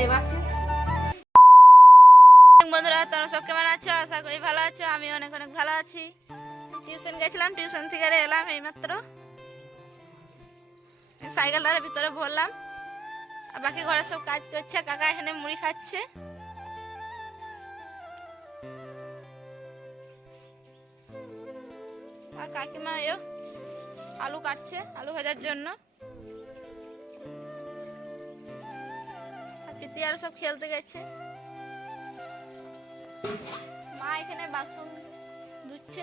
দেবাশিস। বন্ধুরা তোমরা সব কেমন আছো? আশা করি ভালো আছো। আমি অনেক অনেক ভালো আছি। টিউশন গেছিলাম, টিউশন থেকে এলাম এইমাত্র। সাইকেলটার ভিতরে ভরলাম, আর বাকি ঘরে সব কাজ করছে। কাকা এখানে মুড়ি খাচ্ছে। আর কাকিমা আলু কাটছে আলু ভাজার জন্য। আর প্রীতি আর সব খেলতে গেছে। মা এখানে বাসন ধুচ্ছে।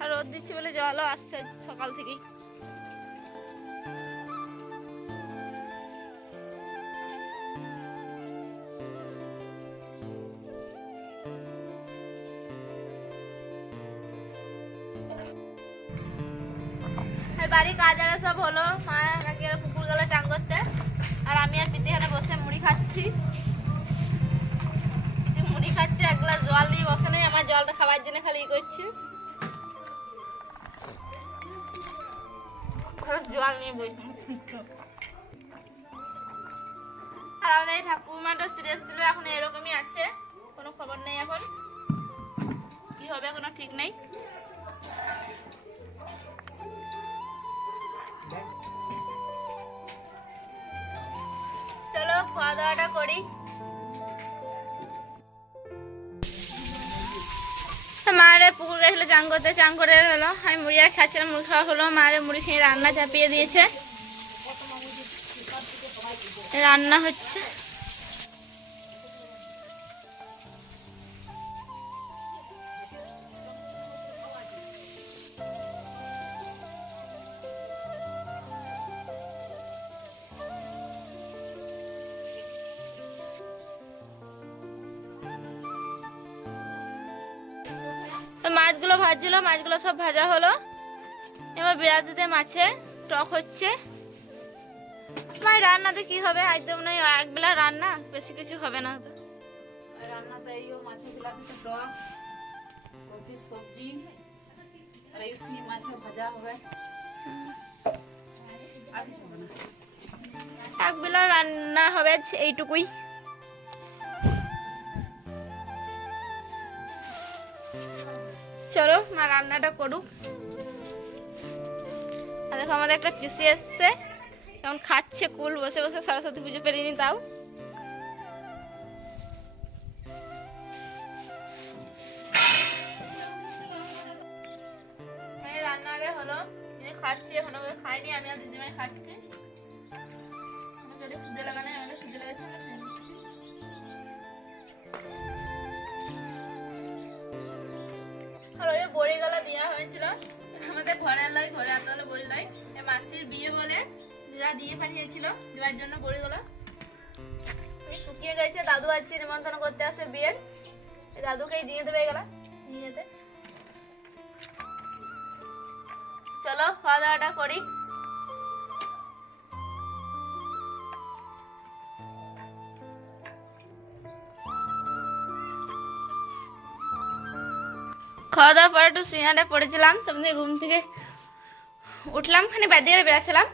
আর রোদ দিচ্ছে বলে জলও আসছে সকাল থেকেই। বাড়ির কাজ আর সব হলো। মা কাকি আর পুকুর গেলে চান করতে, আর আমি আর প্রীতি এখানে বসে মুড়ি খাচ্ছি। প্রীতি মুড়ি খাচ্ছে, এক গ্লাস জল দিয়ে বসে নেই। আমার জলটা খাবার জন্য খালি করছি। জল নিয়ে বসে। আর আমাদের এই ঠাকুরমাটা সিরিয়াস ছিল, এখন এরকমই আছে, কোনো খবর নেই। এখন কি হবে কোনো ঠিক নেই। চলো খাওয়া দাওয়াটা করি। মারে পুকুর গেছিল চান করতে, চান করে এলো। আমি মুড়ি আর খাচ্ছিলাম, মুড়ি খাওয়া হলো। মারে মুড়ি খেয়ে রান্না চাপিয়ে দিয়েছে, রান্না হচ্ছে। মাছগুলো ভাজছিল, মাছগুলো সব ভাজা হলো। এবার বিরাতিতে মাছে টক হচ্ছে। মায়ের রান্নাতে কি হবে? একদম নয়, একবেলা রান্না, বেশি কিছু হবে না। তো রান্নাতে এই মাছের বিলাতিতে টক, কপির সবজি, আর এই সিম মাছে ভাজা হবে। আর কিছু হবে না, একবেলা রান্না হবে এইটুকুই। চলো মা রান্নাটা করুক। আর দেখো আমাদের একটা পিসি এসছে, এখন খাচ্ছে কুল বসে বসে। সরস্বতী পুজো পেরিনি তাও। রান্না আগে হলো, খাচ্ছি, এখন খাইনি। আমি আর দিদিমাই খাচ্ছি। সুদে লাগানো, আমাদের সুদে লাগাচ্ছে। আর ওই বড়িগুলো দেওয়া হয়েছিল আমাদের ঘরের লাই, ঘরে এত হলো বড়ি লাই। মাসির বিয়ে বলে যা দিয়ে পাঠিয়েছিল দেওয়ার জন্য বড়িগুলো শুকিয়ে গেছে। দাদু আজকে নিমন্ত্রণ করতে আসবে বিয়ের, দাদুকেই দিয়ে দেবে এগুলা নিয়ে যেতে। চলো খাওয়া দাওয়াটা করি। খাওয়া দাওয়ার পরে একটু শুয়াটা পড়েছিলাম। তোমাদের ঘুম থেকে উঠলাম, খানি বাইরে গেলে বেড়াচ্ছিলাম।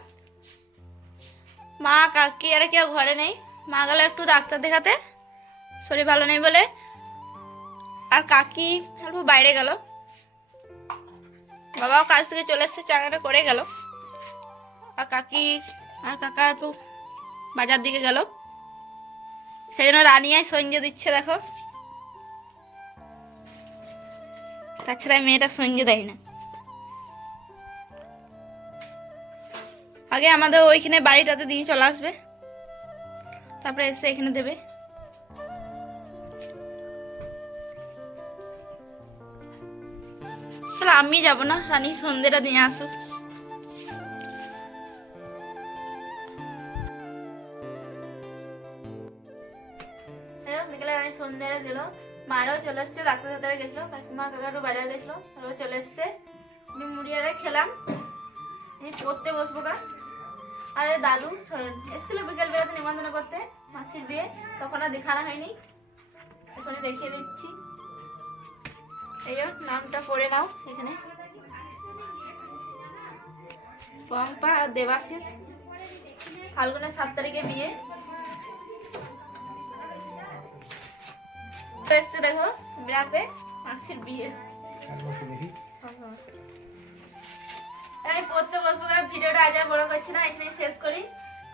মা কাকি আর কেউ ঘরে নেই। মা গেল একটু ডাক্তার দেখাতে, শরীর ভালো নেই বলে। আর কাকি অল্প বাইরে গেল। বাবাও কাজ থেকে চলে এসছে, চাকরিটা করে গেল। আর কাকি আর কাকা একটু বাজার দিকে গেল। সেই জন্য রানিয়ায় সঞ্জে দিচ্ছে, দেখো। তাছাড়া মেয়েটা সঞ্জে দেয় না। আগে আমাদের ওইখানে বাড়িটাতে দিয়ে চলে আসবে, তারপরে এসে এখানে দেবে। তাহলে আমি যাব না, রানী সন্ধ্যেটা দিয়ে আসো। বিকেলে রানী সন্ধ্যেটা দিল। মারাও চলে এসছে, ডাক্তার সাথে গেছিল। কাকিমা কাকাটু বাজার গেছিল, ওরাও চলে এসছে। মুড়ি আরে খেলাম, পড়তে বসবো গা। আর দাদু এসেছিল বিকেল বেলাতে নিমন্ত্রণ করতে মাসির বিয়ে, তখন আর দেখানো হয়নি, এখনই দেখিয়ে দিচ্ছি। এই নামটা পড়ে নাও এখানে, পম্পা আর দেবাশিস। ফাল্গুনের 7 তারিখে বিয়ে। এসছে দেখো বিরাতে মাসির বিয়ে। আমি পড়তে বসবো, ভিডিওটা আজ আর বড় করছি না, এখানেই শেষ করি।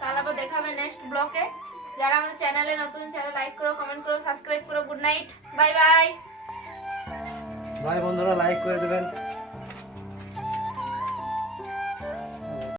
কাল আবার দেখা হবে নেক্সট ব্লগে। যারা আমাদের চ্যানেলে নতুন, চ্যানেল লাইক করো, কমেন্ট করো, সাবস্ক্রাইব করো। Good night, bye bye. ভাই বন্ধুরা লাইক করে দেবেন।